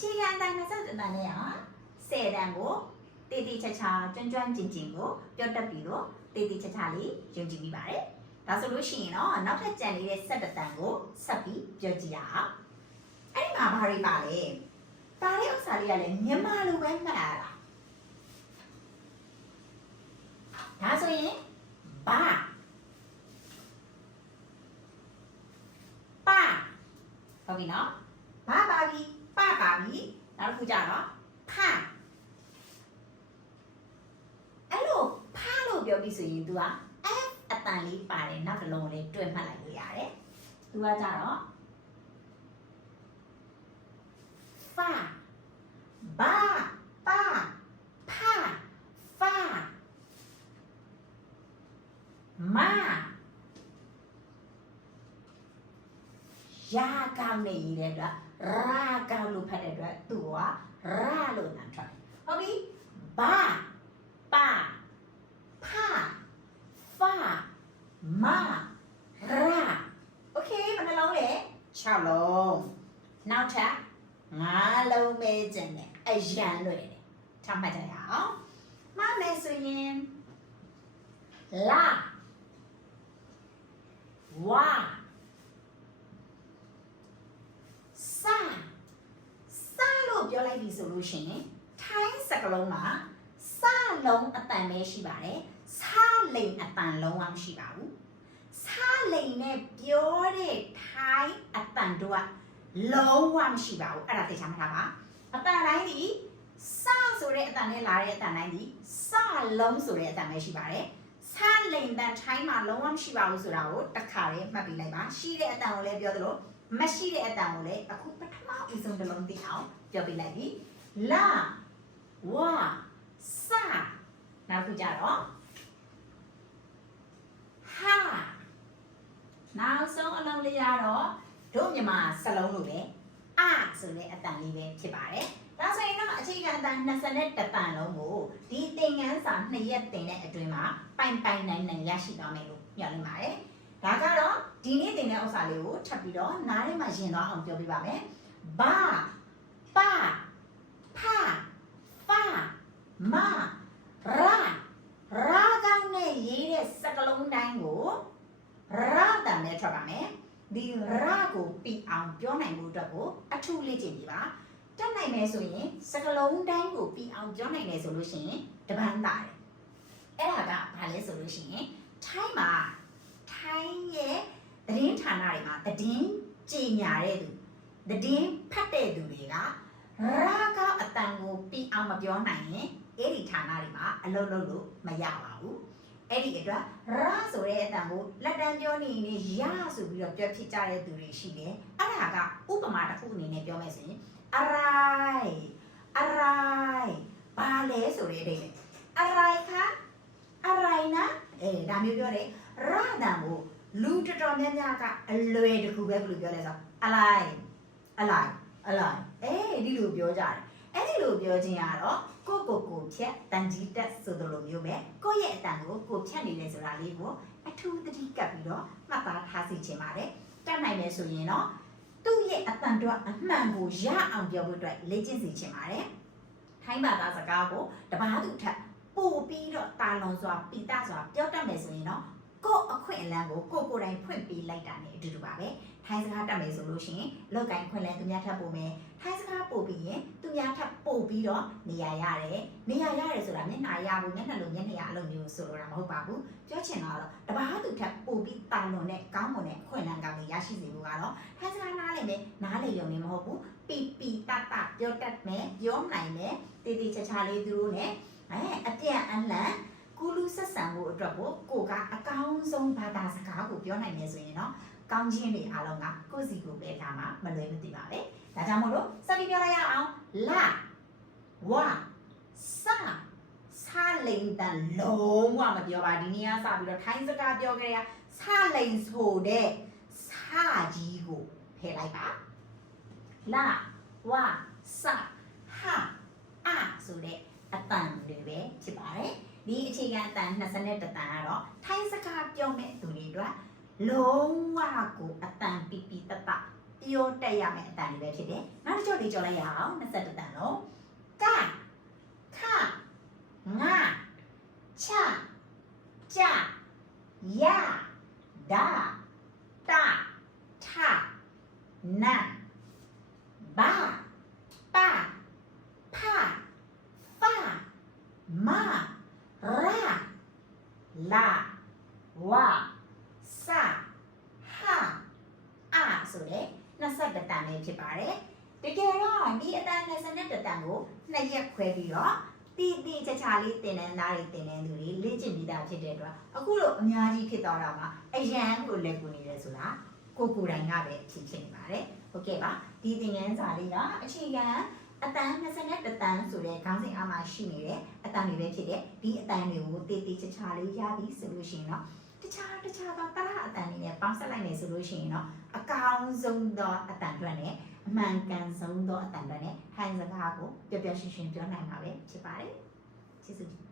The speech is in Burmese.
အခြေခံအတိုင်း20တန်နဲ့ဟာ10တန်ကိုတေးသေးချာချာကျွမ်းကျွမ်းကျင်ကျင်ကိုပြောတတ်ပြီးတော့တေးသေးချာချာလေးယုံကြည်မိပါတယ်ဒါဆိုလို့ရှိရင်တော့နောက်ထပ်ကြံနေတဲ့7တန်ကိုဆက်ပြီးပြောကြည့်ရအောင်အဲ့ဒီမှာဘာတွေပါလဲပါတဲ့ဥစ္စာလေးကလည်းမြန်မာလိုပဲမှတ်ရတာဒါဆိုရင်ဘာပါဟုတ်ပြီနော်ဘာပါပြီပါပါပြီနောက်တစ်ခုကြတော့ဖအဲ့လိုဖလို့ပြောပြီးဆိုရင် तू က F အတန်လေးပါတယ်နောက်တစ်လုံးလေးတွဲမှတ်လိုက်လို့ရတယ် तू ကကြတော့ဖဘာပါဖဖမရာကောင်းနေရတဲ့အတွက်ရာကောင်းလို့ဖတ်တဲ့အတွက်သူကရာလို့နာထွက်ဟုတ်ပြီဘာပါဖဖမရာโอเคဘယ်နှလုံးလဲ6လုံးနောက်ထပ်5လုံးပဲကျန်တယ်အရန်လွယ်တယ်ထားမှတ်ကြရအောင်မှတ်မယ်ဆိုရင်လာဝါစာလို့ပြောလိုက်ပြီဆိုလို့ရှိရင်ထိုင်းစကားလုံးမှာစာလုံးအတန်ပဲရှိပါတယ်စာလိန်အတန်လုံးဝမရှိပါဘူးစာလိန်နဲ့ပြောတဲ့ထိုင်းအတန်တို့ကလုံးဝမရှိပါဘူးအဲ့ဒါသိချင်မှာပါအတန်တိုင်းဒီစာဆိုတဲ့အတန်နဲ့လာတဲ့အတန်တိုင်းဒီစာလုံးဆိုတဲ့အတန်ပဲရှိပါတယ်စာလိန်တန်ထိုင်းမှာလုံးဝမရှိပါဘူးဆိုတာကိုတစ်ခါလေးမှတ်ပြီးလိုက်ပါရှိတဲ့အတန်ကိုလည်းပြောသလိုမရှိတဲ့အတန်ကိုလည်းအခုပထမဦးဆုံးတစ်လုံးသိအောင်ပြောပြလိုက်ပြီလာဝါစာနောက်ခုကြတော့ဟာနောက်ဆုံးအလုံးလေးရတော့တို့မြန်မာစလုံးလိုပဲအဆိုတဲ့အတန်လေးပဲဖြစ်ပါတယ်ဒါဆိုရင်တော့အခြေခံအတန်21တန်လုံးကိုဒီသင်ခန်းစာ2ရက်သင်တဲ့အတွင်းမှာပိုင်နိုင်ရရှိသွားမယ်လို့ညွှန်လင်းပါတယ်ဒါကတော့ဒီနေ့သင်တဲ့ဥစ္စာလေးကိုထပ်ပြီးတော့နားထဲမှာရင်သွားအောင်ပြောပြပါမယ်ဘာပါဖဖမရာကောင်းနဲ့ရေးတဲ့စကားလုံးတိုင်းကိုရာတန်နဲ့ထွက်ပါမယ်ဒီရာကိုပြီးအောင်ပြောနိုင်ဖို့အတွက်ကိုအထူးလေ့ကျင့်ပြပါတတ်နိုင်မယ်ဆိုရင်စကားလုံးတိုင်းကိုပြီးအောင်ပြောနိုင်တယ်ဆိုလို့ရှိရင်တပန်းတာတယ်အဲ့ဒါကဘာလဲဆိုလို့ရှိရင်ထိုင်းမှာထိုင်းရဲ့သတင်းဌာနတွေမှာသတင်းကြေညာတဲ့သူသတင်းဖတ်တဲ့သူတွေကရာကောင်းအတန်ကိုပြီးအောင်မပြောနိုင်ရင်အဲ့ဒီဌာနတွေမှာအလုပ်လုပ်လို့မရပါဘူးအဲ့ဒီအတွက်ရာဆိုတဲ့အတန်ကိုလက်တန်းပြောနေရင်ရဆိုပြီးတော့ပြောဖြစ်ကြတဲ့သူတွေရှိတယ်အဲ့ဒါကဥပမာတစ်ခုအနေနဲ့ပြောမယ်ဆိုရင်အရိုင်ဘာလဲဆိုတဲ့အဓိပ္ပာယ်အရိုင်ကအရိုင်နာဒါမျိုးပြောတယ်ရာတန်ကိုလူတော်တော်များများကအလွယ်တကူပဲဘယ်လိုပြောလဲဆိုအလိုက်ဒီလိုပြောကြတယ်အဲ့ဒီလိုပြောခြင်းကတော့ကိုဖြတ်တန်ကြီးတက်ဆိုသလိုမျိုးပဲကိုယ့်ရဲ့အတန်ကိုဖြတ်နေတယ်ဆိုတာလေးကိုအထူးသတိကပ်ပြီးတော့မှတ်သားထားစီချင်ပါတယ်တတ်နိုင်မယ်ဆိုရင်တော့သူ့ရဲ့အတန်တော့အမှန်ကိုရအောင်ပြောဖို့အတွက်လေ့ကျင့်စီချင်ပါတယ်ထိုင်းဘာသာစကားကိုတပားသူထပ်ပို့ပြီးတော့တာလွန်စွာပီတာစွာပြောတတ်မယ်ဆိုရင်တော့ကို့အခွင့်အလမ်းကိုကိုယ်တိုင်ဖွင့်ပေးလိုက်တာနဲ့အတူတူပါပဲထိုင်းစကားတတ်မယ်ဆိုလို့ရှိရင်လောက်ကင်ခွင့်လန်းသူများထပ်ပို့မယ်ထိုင်းစကားပို့ပြီးရင်သူများထပ်ပို့ပြီးတော့နေရာရတယ်ဆိုတာမျက်နှာရဖို့မျက်နှာလိုမျက်နှာရအလုံးမျိုးဆိုလိုတာမဟုတ်ပါဘူးပြောချင်တာတော့တပားသူထပ်ပို့ပြီးတာလွန်နဲ့ကောင်းမွန်တဲ့အခွင့်အလမ်းကောင်းတွေရရှိစေဖို့ကတော့ထိုင်းစကားနားလည်ရုံနဲ့မဟုတ်ဘူးပီတပြောတတ်မယ်ပြောနိုင်မယ်တေးသေးချာချာလေးသူတို့နဲ့အပြန်အလှန်ကူလူဆက်ဆံဖို့အတွက်ကိုကအကောင်းဆုံးဘာသာစကားကိုပြောနိုင်နေဆိုရင်တော့ကောင်းခြင်းတွေအားလုံးကကိုယ့်စီကိုပဲထားမှာမလွယ်မသိပါပဲဒါကြောင့်မို့လို့စပြီးပြောလိုက်ရအောင်လာဝါစာလိန်တန်လုံးဝမပြောပါဒီနေ့ကစပြီးတော့ထိုင်းစကားပြောကြရစာလိန်ဆိုတဲ့စာကြီးကိုဖယ်လိုက်ပါလာဝါစာဟာအဆိုတဲ့အတန်တွေပဲဖြစ်ပါတယ်ဒီအခြေခံအတန်21တန်ကတော့ထိုင်းစကားပြောမဲ့သူတွေအတွက်လုံးဝကိုအတန်ပီတ ပြောတက်ရမယ်အတန်လေးပဲဖြစ်တယ်နောက်တစ်ကြောလေးကြောလိုက်ရအောင်21တန်လုံးကခငါချကြရဒါတာထနဘာပါဖဖမရာလာဝစဟာအာဆိုတဲ့21တန်လေးဖြစ်ပါတယ်တကယ်တော့ဒီအတန်21တန်ကို2ရက်ခွဲပြီးတော့တီချာချာလေးတင်တဲ့သားတွေတင်တဲ့သူတွေလေ့ကျင့်ပြီးသားဖြစ်တဲ့အတွက်အခုလိုအများကြီးဖြစ်သွားတာမှာအရန်ကိုလက်ကူနေတယ်ဆိုတာကိုယ်တိုင်ကပဲဖြစ်နေပါတယ်ဟုတ်ကဲ့ပါဒီသင်ခန်းစာလေးကအခြေခံအတန်21တန်ဆိုတဲ့ခေါင်းစဉ်အားမှာရှိနေတဲ့အတန်တွေပဲဖြစ်တဲ့ဒီအတန်တွေကိုတီချာချာလေးရပြီးဆိုလို့ရှိရင်တော့တခြားသောတရအတန်တွေနဲ့ပေါင်းစပ်လိုက်နေဆိုလို့ရှိရင်တော့အကောင်းဆုံးသောအတန်တွေနဲ့အမှန်ကန်ဆုံးသောအတန်တွေနဲ့ဟန်စကားကိုပြပြရှင်းရှင်းပြောနိုင်မှာပဲဖြစ်ပါတယ်ကျေးဇူး